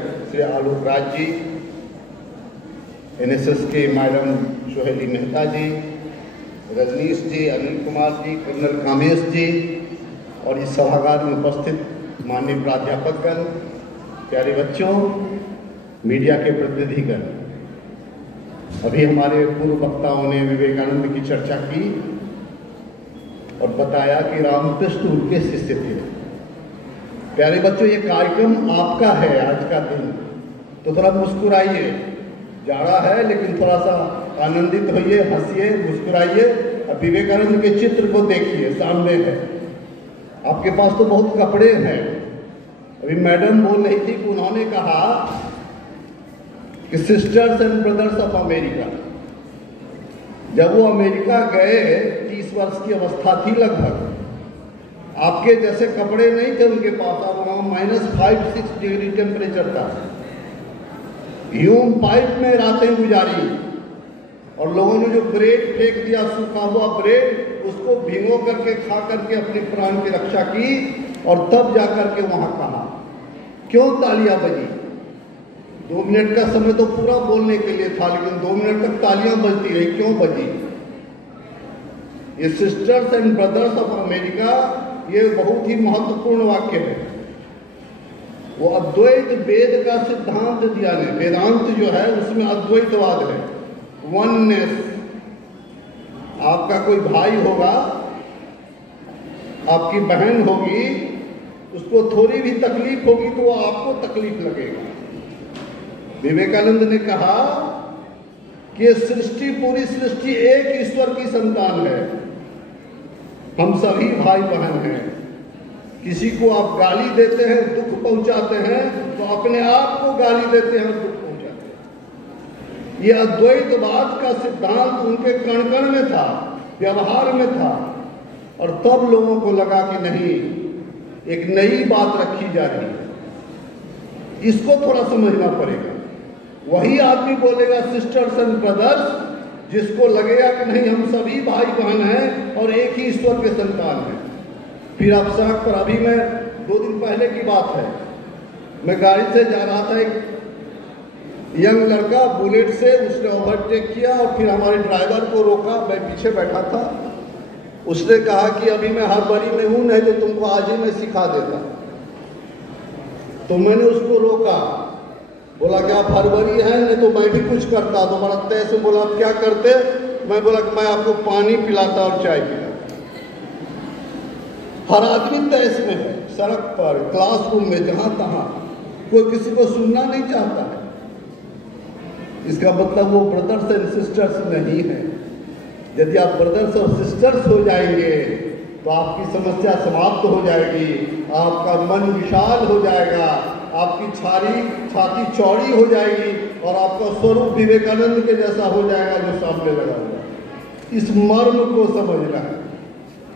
Shri Alok Raj ji, NSS के madam सोहेली Mehta जी, रजनीश जी, Anil Kumar ji, colonel Kamesh जी और इस सभागार में उपस्थित माननीय प्राध्यापकगण, प्यारे बच्चों, मीडिया के प्रतिनिधिगण। अभी हमारे पूर्व वक्ताओं ने विवेकानंद की चर्चा की और बताया कि रामकृष्ण उनके शिष्य थे। प्यारे बच्चों, ये कार्यक्रम आपका है आज का दिन, तो थोड़ा मुस्कुराइए। जाड़ा है लेकिन थोड़ा सा आनंदित होइए, हंसिए, मुस्कुराइए और विवेकानंद के चित्र को देखिए, सामने है। आपके पास तो बहुत कपड़े हैं। अभी मैडम बोल रही थी कि उन्होंने कहा कि sisters and brothers of America, जब वो अमेरिका गए 30 वर्ष की अवस्था थी लगभग, आपके जैसे कपड़े नहीं थे उनके पास। आप वहाँ -5-6 डिग्री टेम्परेचर था। ह्यूम पाइप में रातें गुजारी और लोगों ने जो ब्रेड फेंक दिया, सूखा हुआ ब्रेड, उसको भिगो करके खा करके अपने प्राण की रक्षा की और तब जाकर के वहां कहा। क्यों तालियां बजी? 2 मिनट का समय तो पूरा बोलने के लिए था, लेकिन 2 मिनट तक तालियां बजती रही। क्यों बजी? ये sisters and brothers of America, ये बहुत ही महत्वपूर्ण वाक्य है। वो अद्वैत वेद का सिद्धांत दिया ने। वेदांत जो है उसमें अद्वैतवाद है, वननेस। आपका कोई भाई होगा, आपकी बहन होगी, उसको थोड़ी भी तकलीफ होगी तो वो आपको तकलीफ लगेगा। विवेकानंद ने कहा कि सृष्टि, पूरी सृष्टि एक ईश्वर की संतान है। हम सभी भाई बहन हैं। किसी को आप गाली देते हैं, दुख पहुंचाते हैं, तो अपने आप को गाली देते हैं और दुख पहुंचाते हैं। ये अद्वैतवाद का सिद्धांत उनके कण कण में था, व्यवहार में था। और तब लोगों को लगा कि नहीं, एक नई बात रखी जा रही है, इसको थोड़ा समझना पड़ेगा। वही आदमी बोलेगा सिस्टर्स एंड ब्रदर्स, जिसको लगेगा कि नहीं, हम सभी भाई बहन हैं और एक ही ईश्वर के संतान हैं। फिर आप सड़क पर, अभी मैं 2 दिन पहले की बात है, मैं गाड़ी से जा रहा था, एक यंग लड़का बुलेट से, उसने ओवरटेक किया और फिर हमारे ड्राइवर को रोका। मैं पीछे बैठा था। उसने कहा कि अभी मैं हड़बड़ी में हूं, नहीं तो तुमको आज ही मैं सिखा देता। तो मैंने उसको रोका, बोला कि आप हड़बड़ी हैं, नहीं तो मैं भी कुछ करता। तो बड़ा तय से बोला, आप क्या करते? मैं बोला कि मैं आपको पानी पिलाता और चाय पिलाता। हर आदमी तैस में है, सड़क पर, क्लासरूम में, जहां तहां, कोई किसी को सुनना नहीं चाहता है। इसका मतलब वो ब्रदर्स एंड सिस्टर्स नहीं है। यदि आप ब्रदर्स और सिस्टर्स हो जाएंगे तो आपकी समस्या समाप्त हो जाएगी, आपका मन विशाल हो जाएगा, आपकी छाती चौड़ी हो जाएगी और आपका स्वरूप विवेकानंद के जैसा हो जाएगा जो सामने लगा हुआ। इस मर्म को समझना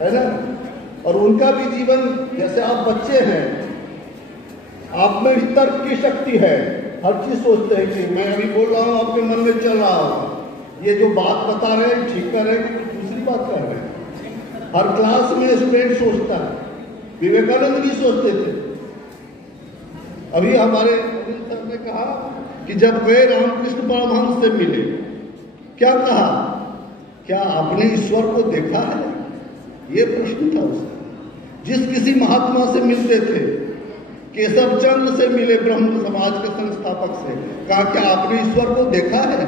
है ना। और उनका भी जीवन, जैसे आप बच्चे हैं, आप में भी तर्क की शक्ति है, हर चीज सोचते हैं कि मैं अभी बोल रहा हूँ, आपके मन में चल रहा हूँ, ये जो बात बता रहे हैं ठीक कर रहे हैं कि दूसरी बात कर रहे हैं। हर क्लास में स्टूडेंट सोचता है, विवेकानंद भी सोचते थे। अभी हमारे सर ने कहा कि जब गए रामकृष्ण परमहंस से मिले, क्या कहा? क्या आपने ईश्वर को देखा है? ये प्रश्न था उसका। जिस किसी महात्मा से मिलते थे, केशव चंद्र से मिले, ब्रह्म समाज के संस्थापक से, कहा क्या आपने ईश्वर को देखा है?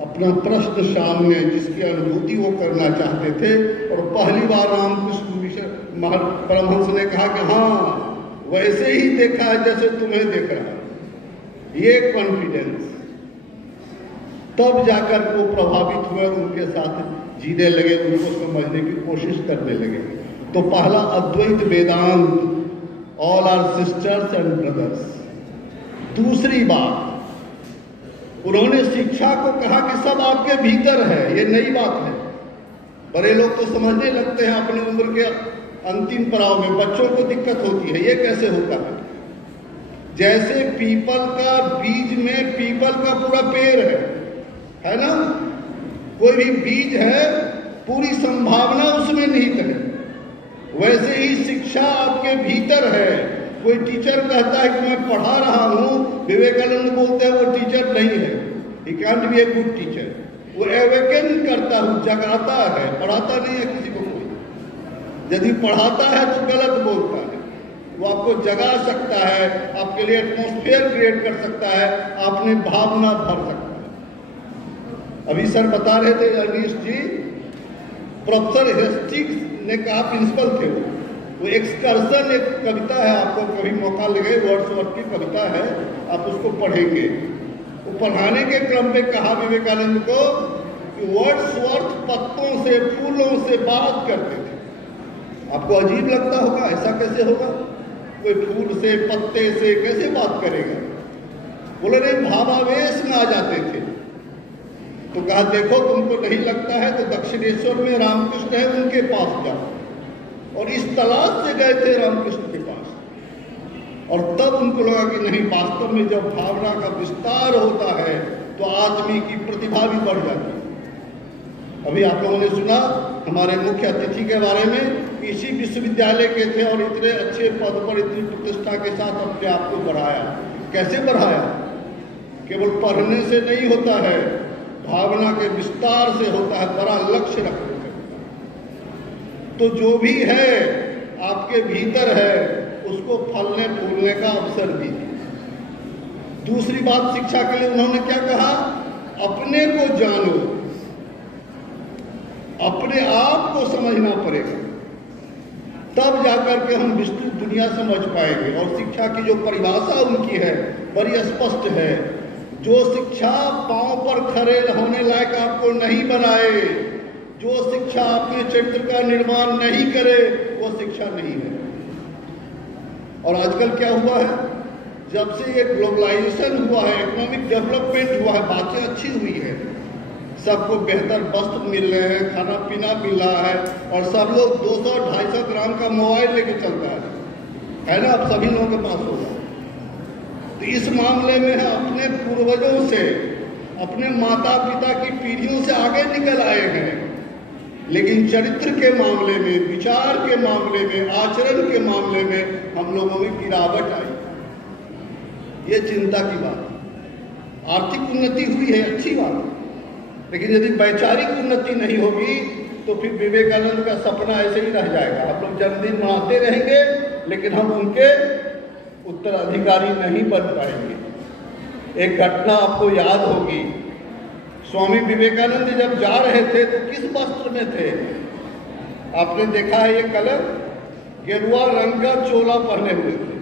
अपना प्रश्न सामने, जिसकी अनुभूति वो करना चाहते थे। और पहली बार रामकृष्ण परमहंस ने कहा कि हाँ, वैसे ही देखा है जैसे तुम्हें देख रहा है। ये कॉन्फिडेंस, तब जाकर वो प्रभावित हुए, उनके साथ जीने लगे, उनको समझने की कोशिश करने लगे। तो पहला Advaita Vedanta, all are sisters and brothers. दूसरी बात, उन्होंने शिक्षा को कहा कि सब आपके भीतर है। ये नई बात है। बड़े लोग तो समझने लगते हैं अपनी उम्र के अंतिम पड़ाव में, बच्चों को दिक्कत होती है। ये कैसे होता है? जैसे पीपल का बीज में पीपल का पूरा पेड़ है ना? कोई भी बीज है, पूरी संभावना उसमें निहित है। वैसे ही शिक्षा आपके भीतर है, कोई टीचर कहता है कि मैं पढ़ा रहा हूँ, विवेकानंद बोलते हैं वो टीचर नहीं है, he can't be a good teacher. वो एवेकन करता है, जगाता है, पढ़ाता नहीं है किसी को कोई। यदि पढ़ाता है तो गलत बोलता है। वो आपको जगा सकता है, आपके लिए एटमॉस्फेयर क्रिएट कर सकता है, आपने भावना भर सकता है। अभी सर बता रहे थे अनीश जी, प्रोफेसर हेस्टिंग्स ने कहा, प्रिंसिपल थे वो एक्सकर्सन एक कविता है, आपको कभी मौका लगे, वर्ड्सवर्थ की कविता है, आप उसको पढ़ेंगे। वो पढ़ाने के क्रम में कहा विवेकानंद को कि वर्ड्सवर्थ पत्तों से, फूलों से बात करते थे। आपको अजीब लगता होगा, ऐसा कैसे होगा, कोई फूल से, पत्ते से कैसे बात करेगा? बोले नहीं, भावावेश में आ जाते थे। तो कहा देखो तुमको नहीं लगता है तो दक्षिणेश्वर में रामकृष्ण है, उनके पास जाओ। और इस तलाश से गए थे रामकृष्ण के पास, और तब उनको लगा कि नहीं, वास्तव में जब भावना का विस्तार होता है तो आदमी की प्रतिभा भी बढ़ जाती है। अभी आप लोगों ने सुना हमारे मुख्य अतिथि के बारे में, इसी विश्वविद्यालय के थे और इतने अच्छे पद पर, इतनी प्रतिष्ठा के साथ अपने आप को बढ़ाया। कैसे बढ़ाया? केवल पढ़ने से नहीं होता है, भावना के विस्तार से होता है, बड़ा लक्ष्य रखने से होता है। तो जो भी है आपके भीतर है, उसको फलने फूलने का अवसर दीजिए। दूसरी बात शिक्षा के लिए उन्होंने क्या कहा? अपने को जानो, अपने आप को समझना पड़ेगा, तब जाकर के हम विस्तृत दुनिया समझ पाएंगे। और शिक्षा की जो परिभाषा उनकी है बड़ी स्पष्ट है, जो शिक्षा पांव पर खड़े होने लायक आपको नहीं बनाए, जो शिक्षा अपने चरित्र का निर्माण नहीं करे, वो शिक्षा नहीं है। और आजकल क्या हुआ है, जब से ये ग्लोबलाइजेशन हुआ है, इकोनॉमिक डेवलपमेंट हुआ है, बातें अच्छी हुई है, सबको बेहतर वस्त्र मिल रहे हैं, खाना पीना मिल रहा है, और सब लोग 200-250 ग्राम का मोबाइल लेके चलता है ना, अब सभी लोगों के पास होगा। तो इस मामले में है अपने पूर्वजों से, अपने माता पिता की पीढ़ियों से आगे निकल आए हैं, लेकिन चरित्र के मामले में, विचार के मामले में, आचरण के मामले में हम लोगों में गिरावट आई। ये चिंता की बात है। आर्थिक उन्नति हुई है, अच्छी बात है, लेकिन यदि वैचारिक उन्नति नहीं होगी तो फिर विवेकानंद का सपना ऐसे ही रह जाएगा। हम लोग जन्मदिन मनाते रहेंगे, लेकिन हम उनके उत्तराधिकारी नहीं बन पाएंगे। एक घटना आपको याद होगी, स्वामी विवेकानंद जब जा रहे थे तो किस वस्त्र में थे? आपने देखा है ये कलर, गेरुआ रंग का चोला पहने हुए थे।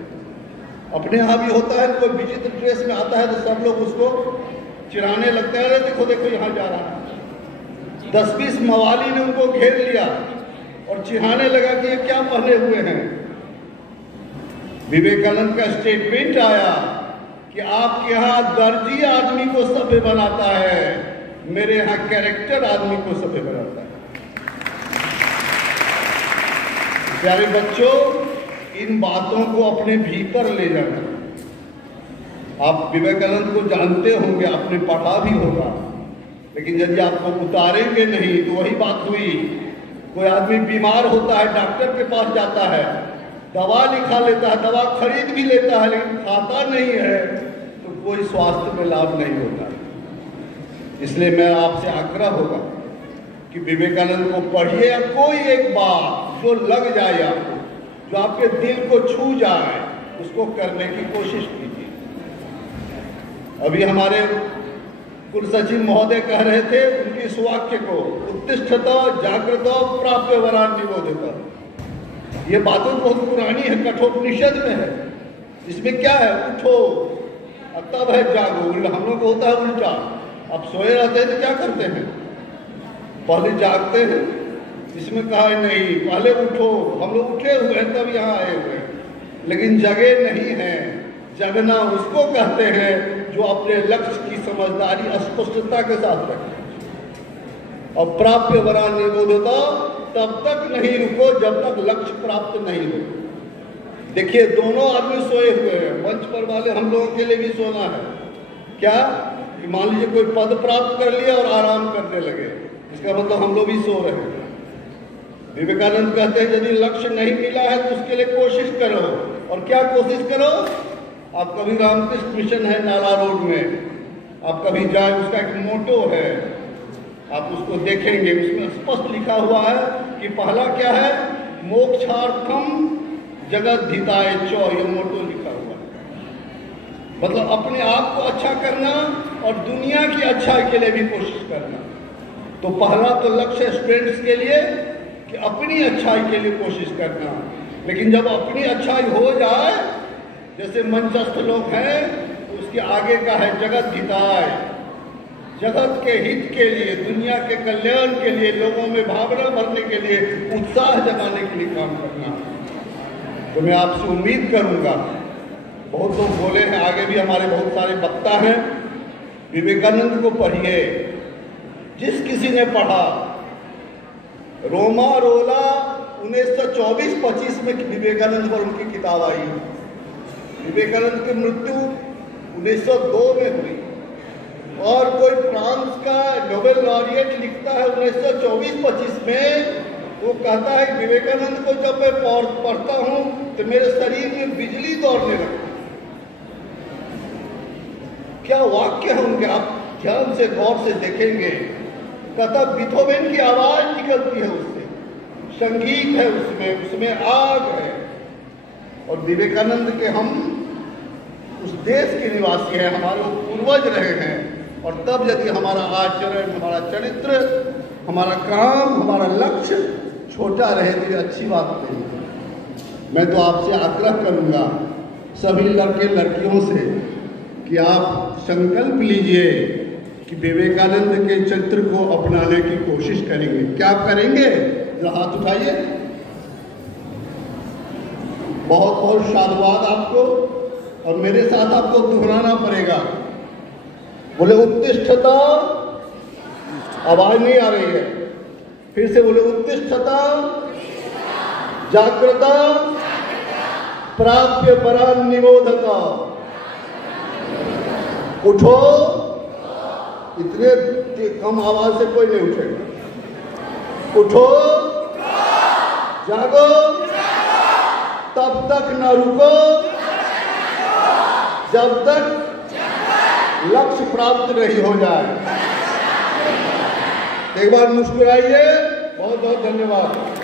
अपने यहाँ भी होता है, कोई विचित्र ड्रेस में आता है तो सब लोग उसको चिढ़ाने लगता है, देखो देखो यहाँ जा रहा है। 10-20 मवाली ने उनको घेर लिया और चिढ़ाने लगा कि ये क्या पहने हुए हैं। विवेकानंद का स्टेटमेंट आया कि आपके यहाँ दर्जी आदमी को सभ्य बनाता है, मेरे यहाँ कैरेक्टर आदमी को सभ्य बनाता है। प्यारे बच्चों, इन बातों को अपने भीतर ले जाना। आप विवेकानंद को जानते होंगे, आपने पढ़ा भी होगा, लेकिन यदि आपको उतारेंगे नहीं तो वही बात हुई। कोई आदमी बीमार होता है, डॉक्टर के पास जाता है, दवा लिखा लेता है, दवा खरीद भी लेता है, लेकिन खाता नहीं है तो कोई स्वास्थ्य में लाभ नहीं होता। इसलिए मैं आपसे आग्रह होगा कि विवेकानंद को पढ़िए, या कोई एक बात जो लग जाए आपको, जो आपके दिल को छू जाए, उसको करने की कोशिश कीजिए। अभी हमारे कुलसचिव महोदय कह रहे थे उनकी इस वाक्य को, उत्तिष्ठत जागृत प्राप्य वरान निबोधित। ये बातें बहुत पुरानी है, कठोपनिषद में है। इसमें क्या है? उठो तब है जागो। हम लोग को होता है उल्टा, अब सोए रहते हैं तो क्या करते हैं? पहले जागते हैं। इसमें कहा है नहीं, पहले उठो। हम लोग उठे हुए हैं तब यहाँ आए हुए हैं, लेकिन जगे नहीं हैं। जगना उसको कहते हैं जो अपने लक्ष्य की समझदारी स्पष्टता के साथ रखे। और प्राप्य वरान निबोधता, तब तक नहीं रुको जब तक लक्ष्य प्राप्त नहीं हो। देखिए, दोनों आदमी सोए हुए हैं। मंच पर वाले हम लोगों के लिए भी सोना है। क्या कि मान लीजिए कोई पद प्राप्त कर लिया और आराम करने लगे, इसका मतलब हम लोग भी सो रहे हैं। विवेकानंद कहते हैं यदि लक्ष्य नहीं मिला है तो उसके लिए कोशिश करो। और क्या कोशिश करो? आप कभी रामकृष्ण मिशन है नाला रोड में, आप कभी जाए, उसका एक मोटो है, आप उसको देखेंगे, उसमें स्पष्ट लिखा हुआ है कि पहला क्या है, मोक्षार्थम जगद्धिताय च, ये मोटो लिखा हुआ है। मतलब अपने आप को अच्छा करना और दुनिया की अच्छाई के लिए भी कोशिश करना। तो पहला तो लक्ष्य है स्टूडेंट्स के लिए कि अपनी अच्छाई के लिए कोशिश करना। लेकिन जब अपनी अच्छाई हो जाए, जैसे मंचस्थ लोग हैं, तो उसके आगे का है जगत हिताय, जगत के हित के लिए, दुनिया के कल्याण के लिए, लोगों में भावना भरने के लिए, उत्साह जगाने के लिए काम करना। तो मैं आपसे उम्मीद करूंगा, बहुत लोग बोले हैं, आगे भी हमारे बहुत सारे वक्ता हैं, विवेकानंद को पढ़िए। जिस किसी ने पढ़ा, रोमा रोला 1924-25 में विवेकानंद पर उनकी किताब आई। विवेकानंद की मृत्यु 1902 में हुई, और कोई फ्रांस का नोबेल लॉरिएट लिखता है 1924-25 में, वो कहता है कि विवेकानंद को जब मैं पढ़ता हूं तो मेरे शरीर में बिजली दौड़ने लगती। क्या वाक्य है उनके, आप ध्यान से गौर से देखेंगे। कहता बीथोवेन की आवाज निकलती है उससे, संगीत है उसमें आग है। और विवेकानंद के हम उस देश के निवासी हैं, हमारे पूर्वज रहे हैं। और तब यदि हमारा आचरण, हमारा चरित्र, हमारा काम, हमारा लक्ष्य छोटा रहे तो ये अच्छी बात नहीं है। मैं तो आपसे आग्रह करूंगा, सभी लड़के लड़कियों से, कि आप संकल्प लीजिए कि विवेकानंद के चरित्र को अपनाने की कोशिश करेंगे। क्या आप करेंगे? जरा हाथ उठाइए। बहुत बहुत साधुवाद आपको, और मेरे साथ आपको दोहराना पड़ेगा। बोले उत्तिष्ठता, आवाज नहीं आ रही है, फिर से बोले उत्तिष्ठता जागृता प्राप्य परान निरोधता। उठो, इतने कम आवाज से कोई नहीं उठेगा। उठो, जागो, तब तक न रुको जब तक लक्ष्य प्राप्त नहीं हो जाए। एक बार मुस्कुराइए। बहुत बहुत धन्यवाद।